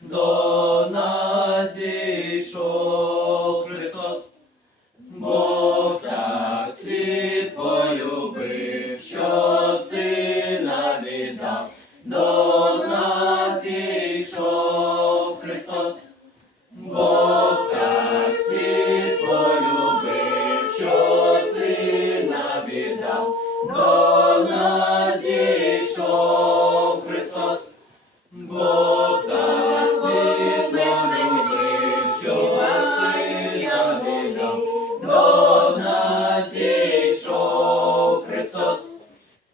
до нас зійшов Христос, Бог так світ полюбив, що сина віддав, до нас зійшов Христос, Бог так світ полюбив, що сина віддав. До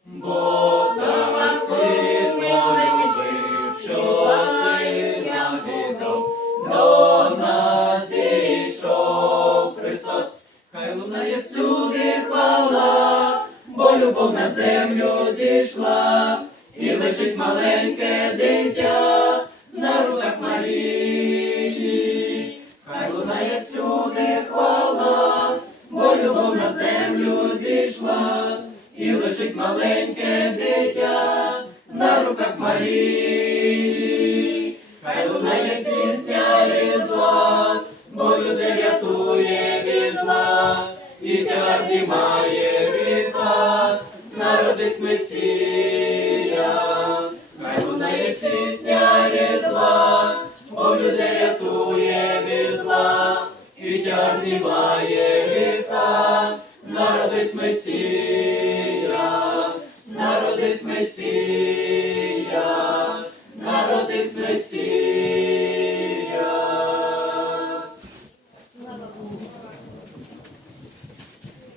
Бо за світло любив, що сина віддав, до нас ішов Христос, хай лунає всюди хвала, бо любов на землю зійшла, і лежить маленьке дитя на руках Марії, хай лунає всюди хвала. І лежить маленьке дитя на руках Марії. Хай лунає пісня різдва, бо люди рятує від і тягар знімає гріха, народить Месія. Хай лунає пісня різдва, бо люди рятує від і тягар знімає Месія, народись Месія, народись Месія.